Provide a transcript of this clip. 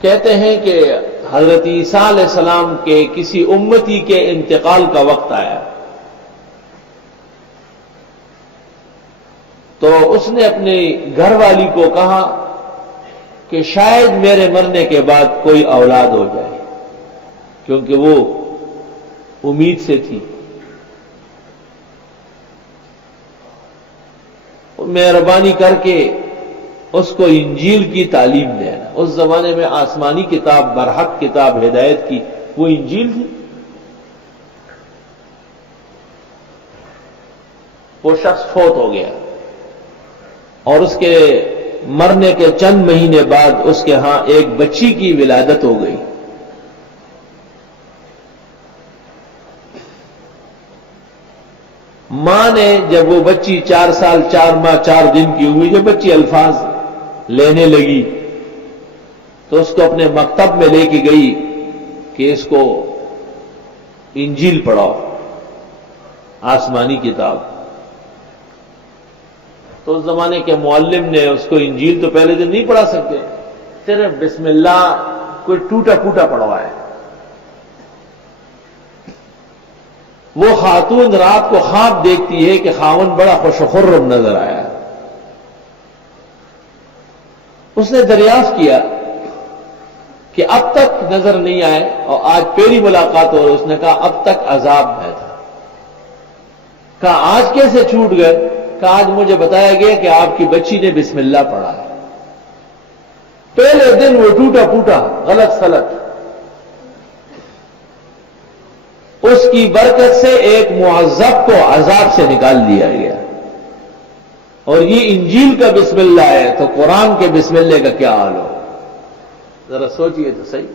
کہتے ہیں کہ حضرت عیسیٰ علیہ السلام کے کسی امتی کے انتقال کا وقت آیا تو اس نے اپنی گھر والی کو کہا کہ شاید میرے مرنے کے بعد کوئی اولاد ہو جائے، کیونکہ وہ امید سے تھی۔ مہربانی کر کے اس کو انجیل کی تعلیم دینا۔ اس زمانے میں آسمانی کتاب، برحق کتاب ہدایت کی وہ انجیل تھی۔ وہ شخص فوت ہو گیا اور اس کے مرنے کے چند مہینے بعد اس کے ہاں ایک بچی کی ولادت ہو گئی۔ ماں نے جب وہ بچی 4 سال 4 ماہ 4 دن کی ہوئی، جب بچی الفاظ لینے لگی تو اس کو اپنے مکتب میں لے کے گئی کہ اس کو انجیل پڑھاؤ، آسمانی کتاب۔ تو اس زمانے کے معلم نے اس کو انجیل تو پہلے دن نہیں پڑھا سکتے، صرف بسم اللہ کوئی ٹوٹا پھوٹا پڑھوایا۔ وہ خاتون رات کو خواب دیکھتی ہے کہ خاوند بڑا خوش و خرم نظر آیا۔ اس نے دریافت کیا کہ اب تک نظر نہیں آئے اور آج پہلی ملاقات ہو رہی۔ اس نے کہا اب تک عذاب میں تھا۔ کہا آج کیسے چھوٹ گئے؟ کہا آج مجھے بتایا گیا کہ آپ کی بچی نے بسم اللہ پڑھا ہے۔ پہلے دن وہ ٹوٹا پھوٹا غلط سلط، اس کی برکت سے ایک معذب کو عذاب سے نکال دیا گیا۔ اور یہ انجیل کا بسم اللہ ہے تو قرآن کے بسم اللہ کا کیا حال ہو؟ ذرا سوچئے تو صحیح۔